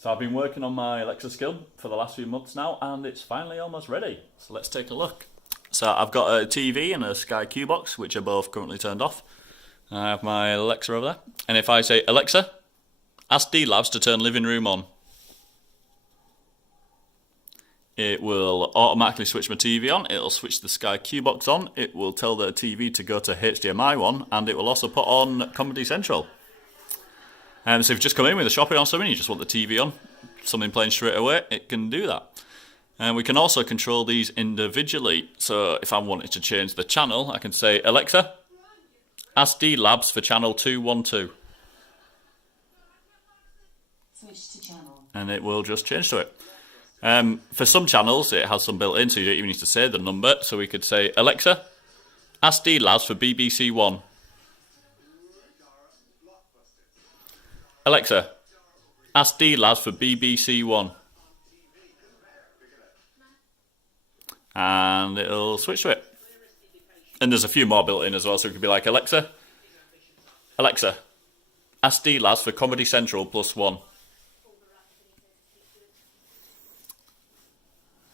So I've been working on my Alexa skill for the last few months now, and it's finally almost ready. So let's take a look. So I've got a TV and a Sky Q box, which are both currently turned off. I have my Alexa over there. And if I say, Alexa, ask D-Labs to turn living room on, it will automatically switch my TV on. It'll switch the Sky Q box on. It will tell the TV to go to HDMI 1, and it will also put on Comedy Central. So if you've just come in with a shopping or something, you just want the TV on, something playing straight away, it can do that. And we can also control these individually. So if I wanted to change the channel, I can say, Alexa, ask D-Labs for channel 212. Switch to channel. And it will just change to it. For some channels, it has some built in, so you don't even need to say the number. So we could say, Alexa, ask D-Labs for BBC One. Alexa, ask D-Labs for BBC One. And it'll switch to it. And there's a few more built in as well, so it could be like, Alexa, ask D-Labs for Comedy Central +1.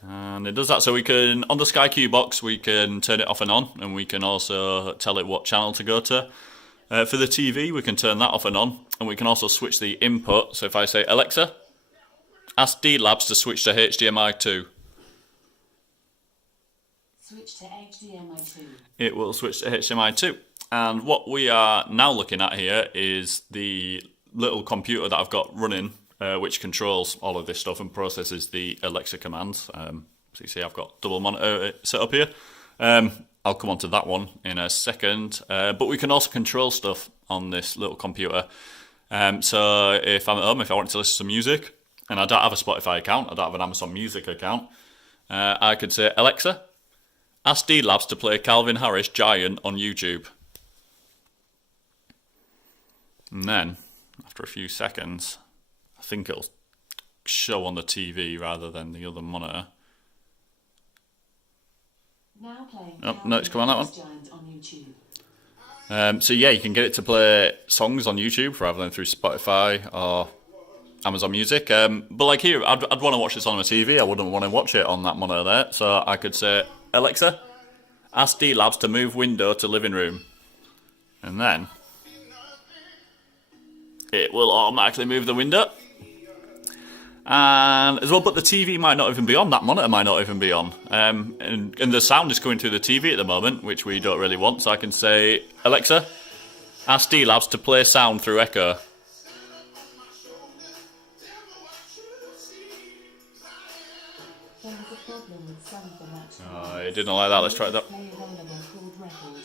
And it does that, so we can, on the Sky Q box, we can turn it off and on, and we can also tell it what channel to go to. For the TV, we can turn that off and on, and we can also switch the input. So if I say, Alexa, ask D-Labs to switch to HDMI 2. Switch to HDMI 2. It will switch to HDMI 2. And what we are now looking at here is the little computer that I've got running, which controls all of this stuff and processes the Alexa commands. So you see I've got double monitor set up here. I'll come on to that one in a second. But we can also control stuff on this little computer. So if I'm at home, if I want to listen to some music, and I don't have a Spotify account, I don't have an Amazon Music account, I could say, Alexa, ask D-Labs to play Calvin Harris Giant on YouTube. And then, after a few seconds, I think it'll show on the TV rather than the other monitor. Now playing Oh, no, it's come on that one. Giant on YouTube. So yeah, you can get it to play songs on YouTube rather than through Spotify or Amazon Music. But like here, I'd want to watch this on my TV. I wouldn't want to watch it on that monitor there. So I could say, Alexa, ask D-Labs to move window to living room. And then it will automatically move the window. And as well, but the TV might not even be on, that monitor might not even be on. And the sound is coming through the TV at the moment, which we don't really want. So I can say, Alexa, ask D-Labs to play sound through echo. There is a problem with some of the match. Oh, it didn't like that. Let's try that. Play available called record.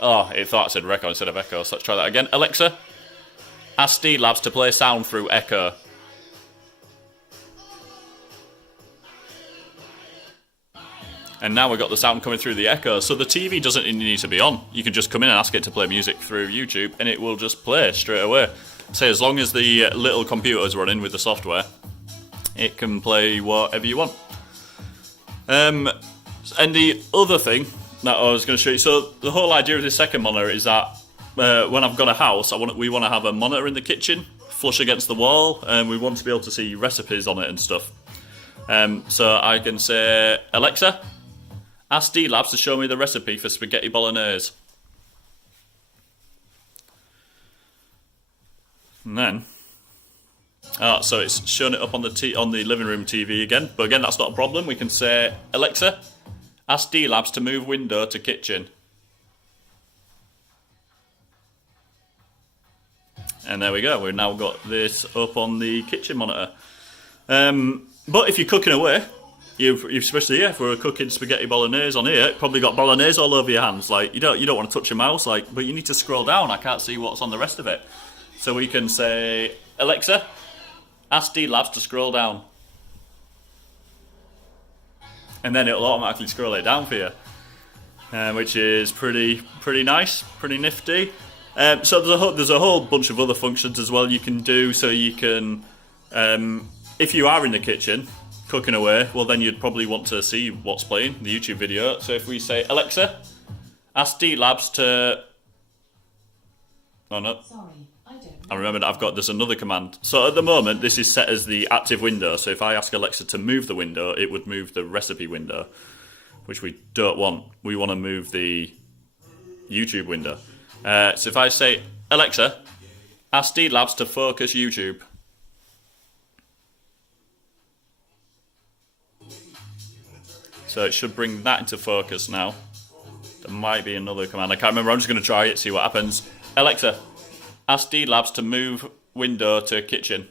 Oh, it thought it said record instead of echo. So let's try that again. Alexa, ask D-Labs to play sound through echo. And now we've got the sound coming through the echo. So the TV doesn't need to be on. You can just come in and ask it to play music through YouTube, and it will just play straight away. So as long as the little computer's running with the software, it can play whatever you want. And the other thing that I was going to show you, so the whole idea of this second monitor is that when I've got a house, we want to have a monitor in the kitchen, flush against the wall, and we want to be able to see recipes on it and stuff. So I can say, Alexa, ask D-Labs to show me the recipe for spaghetti bolognese. And then, so it's showing it up on the living room TV again. But again, that's not a problem. We can say, Alexa, ask D-Labs to move window to kitchen. And there we go. We've now got this up on the kitchen monitor. But if you're cooking away, especially if we're cooking spaghetti bolognese on here, probably got bolognese all over your hands. Like you don't want to touch your mouse, but you need to scroll down. I can't see what's on the rest of it. So we can say, Alexa, ask D-Labs to scroll down. And then it'll automatically scroll it down for you. Which is pretty nice, pretty nifty. So there's a whole bunch of other functions as well you can do. So you can, if you are in the kitchen cooking away, well then you'd probably want to see what's playing, the YouTube video. So if we say, Alexa, ask D-Labs to... Oh no. Sorry, I don't And remember that there's another command. So at the moment, this is set as the active window. So if I ask Alexa to move the window, it would move the recipe window, which we don't want. We want to move the YouTube window. So if I say, Alexa, ask D Labs to focus YouTube. So it should bring that into focus now. There might be another command. I can't remember. I'm just going to try it, see what happens. Alexa, ask D Labs to move window to kitchen.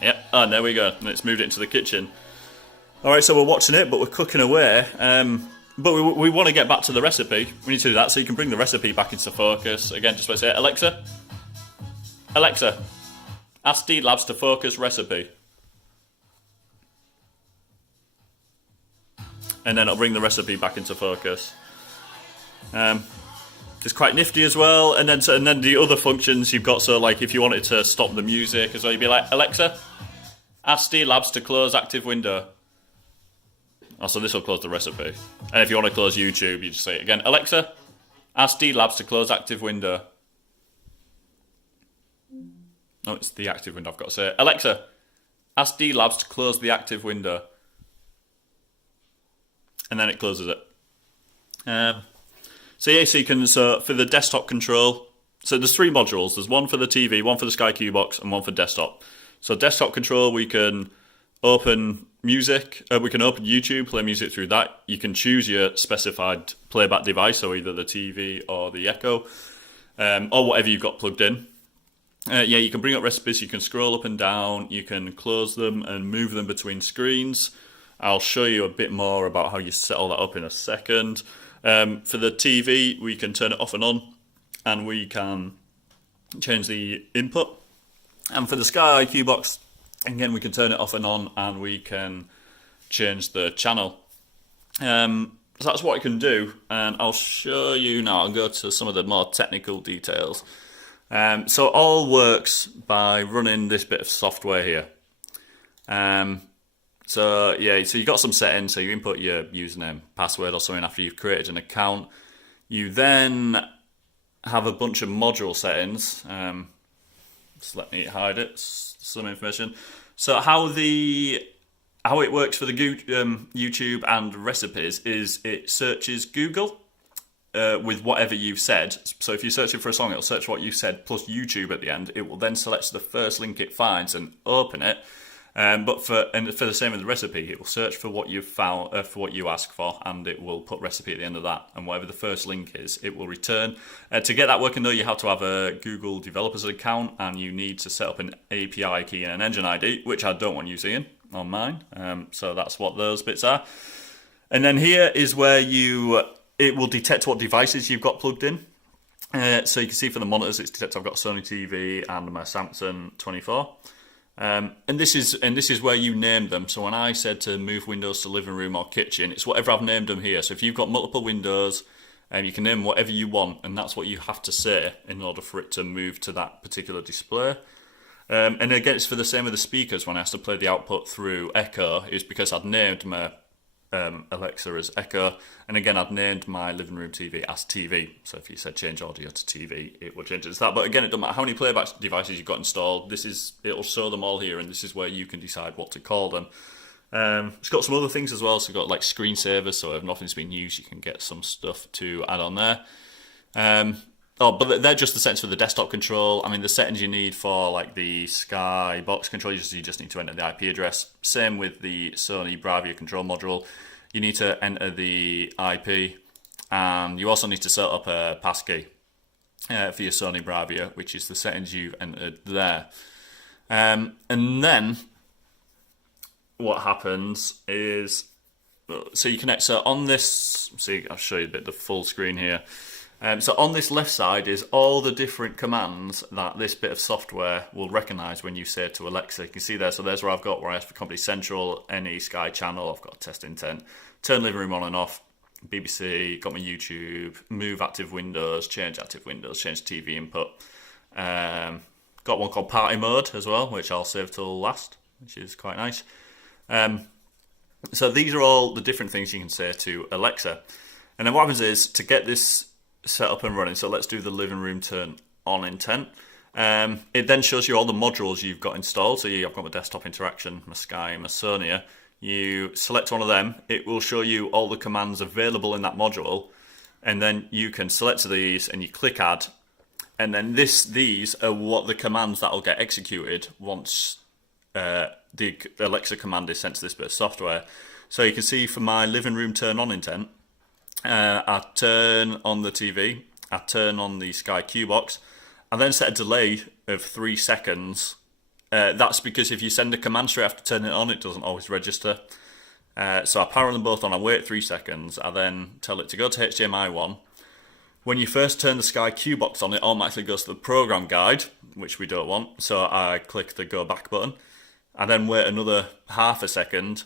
Yep. Oh, there we go. And it's moved it into the kitchen. Alright, so we're watching it, but we're cooking away. But we want to get back to the recipe. We need to do that so you can bring the recipe back into focus. Again, just by saying, Alexa, ask D Labs to focus recipe. And then it'll bring the recipe back into focus. It's quite nifty as well. And then the other functions you've got, so like if you wanted to stop the music as well, you'd be like, Alexa, ask D Labs to close active window. Oh, so this will close the recipe. And if you want to close YouTube, you just say it again. Alexa, ask D Labs to close active window. Oh, it's the active window I've got to say. Alexa, ask D Labs to close the active window. And then it closes it. So for the desktop control, so there's 3 modules. There's one for the TV, one for the Sky Q box, and one for desktop. So desktop control, we can open music, we can open YouTube, play music through that. You can choose your specified playback device, so either the TV or the Echo, or whatever you've got plugged in. You can bring up recipes, you can scroll up and down, you can close them and move them between screens. I'll show you a bit more about how you set all that up in a second. For the TV, we can turn it off and on, and we can change the input. And for the Sky IQ box, again, we can turn it off and on, and we can change the channel. So that's what I can do, and I'll show you now. I'll go to some of the more technical details. So it all works by running this bit of software here. So you've got some settings. So you input your username, password or something after you've created an account. You then have a bunch of module settings. Just let me hide it, some information. So how it works for the YouTube and recipes is it searches Google with whatever you've said. So if you're searching for a song, it'll search what you said plus YouTube at the end. It will then select the first link it finds and open it. But for the same with the recipe, it will search for what you've found, for what you ask for, and it will put recipe at the end of that. And whatever the first link is, it will return. To get that working though, you have to have a Google developers account, and you need to set up an API key and an engine ID, which I don't want you seeing on mine. So that's what those bits are. And then here is where it will detect what devices you've got plugged in. So you can see for the monitors, it's detected I've got a Sony TV and my Samsung 24. And this is where you name them. So when I said to move windows to living room or kitchen, it's whatever I've named them here. So if you've got multiple windows, you can name whatever you want, and that's what you have to say in order for it to move to that particular display. And again, it's for the same with the speakers. When I asked to play the output through Echo, is because I'd named my Alexa as Echo, and again I've named my living room TV as TV. So if you said change audio to TV, it will change it to that. But again, it doesn't matter how many playback devices you've got installed. It'll show them all here, and this is where you can decide what to call them. It's got some other things as well. So it's got like screensavers. So if nothing's been used, you can get some stuff to add on there. But they're just the settings for the desktop control. I mean, the settings you need for like the Sky box control, you just need to enter the IP address. Same with the Sony Bravia control module. You need to enter the IP, and you also need to set up a passkey for your Sony Bravia, which is the settings you've entered there. And then what happens is, so you connect. So on this, see, I'll show you a bit the full screen here. So on this left side is all the different commands that this bit of software will recognise when you say to Alexa. You can see there, so there's where I asked for Comedy Central, any Sky channel, I've got test intent, turn living room on and off, BBC, got my YouTube, move active windows, change TV input. Got one called party mode as well, which I'll save till last, which is quite nice. So these are all the different things you can say to Alexa. And then what happens is, to get this set up and running. So let's do the living room turn on intent. It then shows you all the modules you've got installed. So I've got my desktop interaction, my Sky, my Sonia. You select one of them. It will show you all the commands available in that module, and then you can select these and you click add, and then these are what the commands that will get executed once the Alexa command is sent to this bit of software. So you can see for my living room turn on intent, I turn on the TV, I turn on the Sky Q box, I then set a delay of 3 seconds. That's because if you send a command straight after turning it on, it doesn't always register. So I power them both on, I wait 3 seconds, I then tell it to go to HDMI 1. When you first turn the Sky Q box on, it automatically goes to the program guide, which we don't want, so I click the go back button. I then wait another half a second,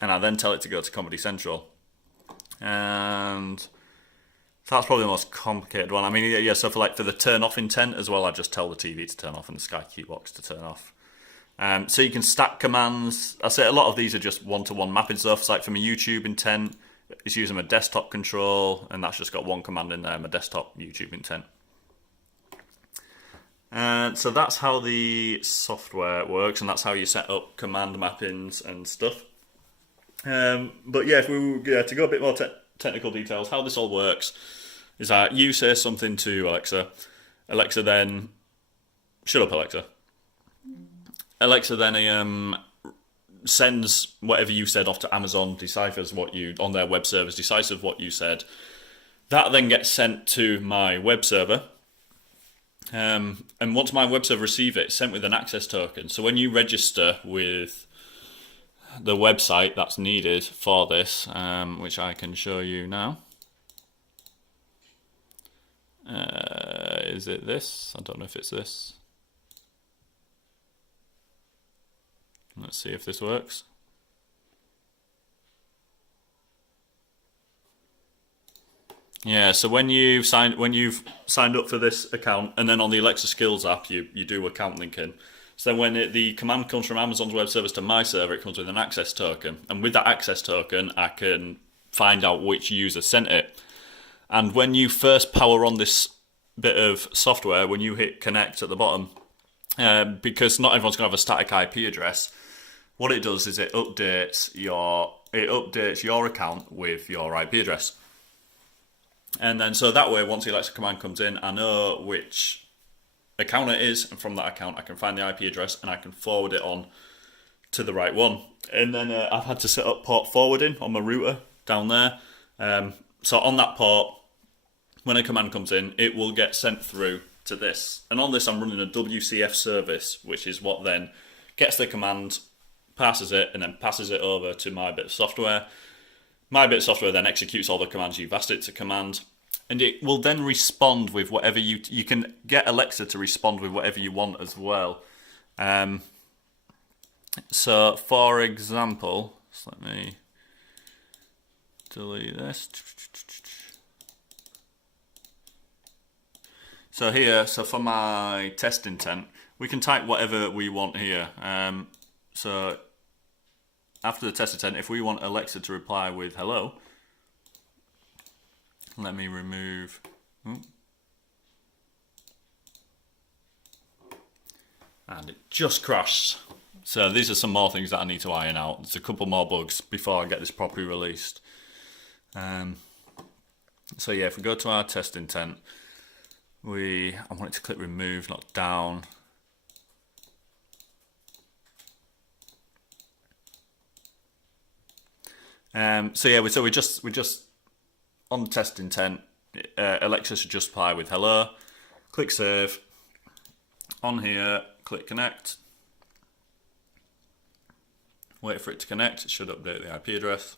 and I then tell it to go to Comedy Central. And that's probably the most complicated one. I mean, yeah, so for the turn off intent as well, I just tell the TV to turn off and the Sky Q box to turn off. So you can stack commands. I say a lot of these are just one-to-one mapping stuff. So like for my YouTube intent, it's using my desktop control, and that's just got one command in there, my desktop YouTube intent. And so that's how the software works, and that's how you set up command mappings and stuff. But yeah, if we were to go a bit more technical details, how this all works is that you say something to Alexa. Alexa then, shut up, Alexa. Alexa then sends whatever you said off to Amazon, deciphers what you, on their web servers, deciphers what you said. That then gets sent to my web server. And once my web server receives it, it's sent with an access token. So when you register with the website that's needed for this, which I can show you now. Is it this? I don't know if it's this. Let's see if this works. Yeah, so when you've signed up for this account, and then on the Alexa Skills app, you do account linking. So then when the command comes from Amazon's web service to my server, it comes with an access token. And with that access token, I can find out which user sent it. And when you first power on this bit of software, when you hit connect at the bottom, because not everyone's going to have a static IP address, what it does is it updates your account with your IP address. And then so that way, once the Alexa command comes in, I know which account it is, and from that account I can find the IP address and I can forward it on to the right one. And then I've had to set up port forwarding on my router down there. So on that port, when a command comes in, it will get sent through to this. And on this I'm running a WCF service, which is what then gets the command, passes it, and then passes it over to my bit of software. My bit of software then executes all the commands you've asked it to command. And it will then respond with whatever you can get Alexa to respond with whatever you want as well. So, for example, just let me delete this. So here, so for my test intent, we can type whatever we want here. So after the test intent, if we want Alexa to reply with hello, let me remove. And it just crashed. So these are some more things that I need to iron out. There's a couple more bugs before I get this properly released. So yeah, if we go to our test intent, I want it to click remove, not down. So yeah, we just on the test intent, Alexa should just reply with hello. Click save. On here, click connect. Wait for it to connect. It should update the IP address.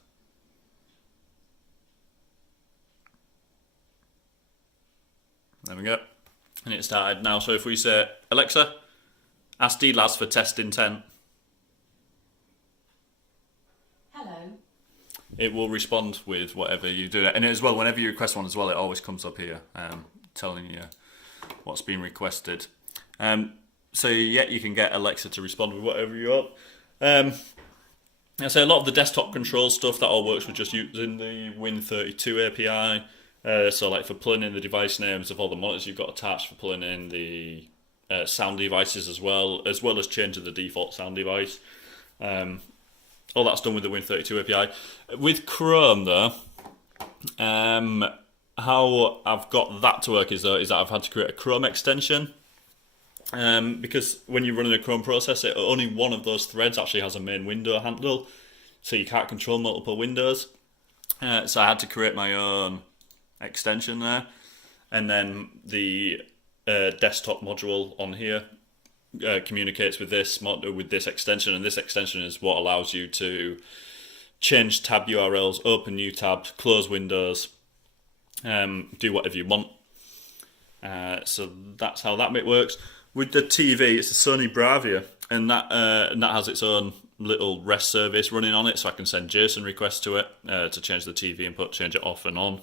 There we go. And it started now. So if we say Alexa, ask DLAS for test intent. It will respond with whatever you do. And as well, whenever you request one as well, it always comes up here telling you what's been requested. So yeah, you can get Alexa to respond with whatever you want. I say a lot of the desktop control stuff, that all works with just using the Win32 API. So like for pulling in the device names of all the monitors you've got attached, for pulling in the sound devices as well as changing the default sound device. All that's done with the Win32 API. With Chrome though, how I've got that to work is that I've had to create a Chrome extension. Because when you're running a Chrome processor, only one of those threads actually has a main window handle, so you can't control multiple windows. So I had to create my own extension there, and then the desktop module on here communicates with this extension, and this extension is what allows you to change tab URLs, open new tabs, close windows, do whatever you want. So that's how that bit works. With the TV, it's a Sony Bravia, and that has its own little REST service running on it, so I can send JSON requests to it to change the TV input, change it off and on.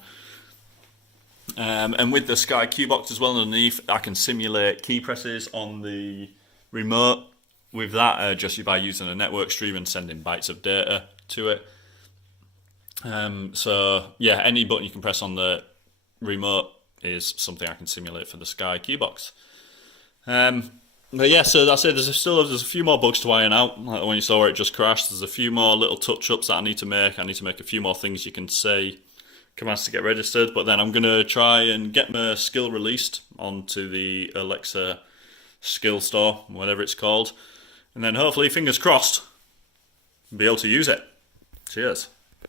And with the Sky key box as well underneath, I can simulate key presses on the remote with that, just by using a network stream and sending bytes of data to it. So yeah, any button you can press on the remote is something I can simulate for the Sky key box. But yeah, so that's it. There's a few more bugs to iron out. Like when you saw where it just crashed, there's a few more little touch-ups that I need to make. I need to make a few more things you can say, commands to get registered. But then I'm going to try and get my skill released onto the Alexa skill store, whatever it's called. And then hopefully, fingers crossed, be able to use it. Cheers.